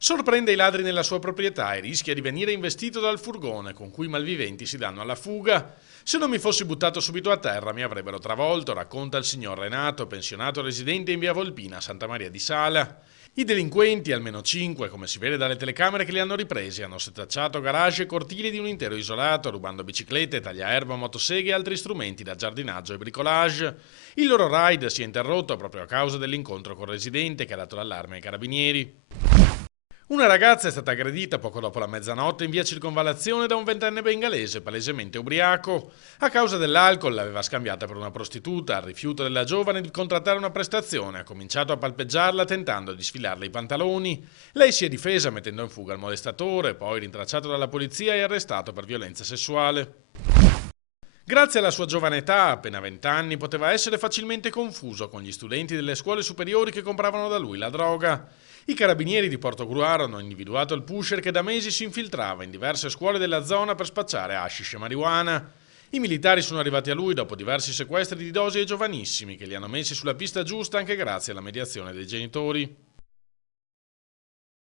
Sorprende i ladri nella sua proprietà e rischia di venire investito dal furgone con cui i malviventi si danno alla fuga. Se non mi fossi buttato subito a terra mi avrebbero travolto, racconta il signor Renato, pensionato residente in via Volpina, Santa Maria di Sala. I delinquenti, almeno 5, come si vede dalle telecamere che li hanno ripresi, hanno setacciato garage e cortili di un intero isolato, rubando biciclette, tagliaerba, motoseghe e altri strumenti da giardinaggio e bricolage. Il loro raid si è interrotto proprio a causa dell'incontro con il residente che ha dato l'allarme ai carabinieri. Una ragazza è stata aggredita poco dopo la mezzanotte in via Circonvallazione da un ventenne bengalese palesemente ubriaco. A causa dell'alcol l'aveva scambiata per una prostituta. Al rifiuto della giovane di contrattare una prestazione ha cominciato a palpeggiarla tentando di sfilarle i pantaloni. Lei si è difesa mettendo in fuga il molestatore, poi rintracciato dalla polizia e arrestato per violenza sessuale. Grazie alla sua giovane età, appena 20 anni, poteva essere facilmente confuso con gli studenti delle scuole superiori che compravano da lui la droga. I carabinieri di Portogruaro hanno individuato il pusher che da mesi si infiltrava in diverse scuole della zona per spacciare hashish e marijuana. I militari sono arrivati a lui dopo diversi sequestri di dosi ai giovanissimi che li hanno messi sulla pista giusta anche grazie alla mediazione dei genitori.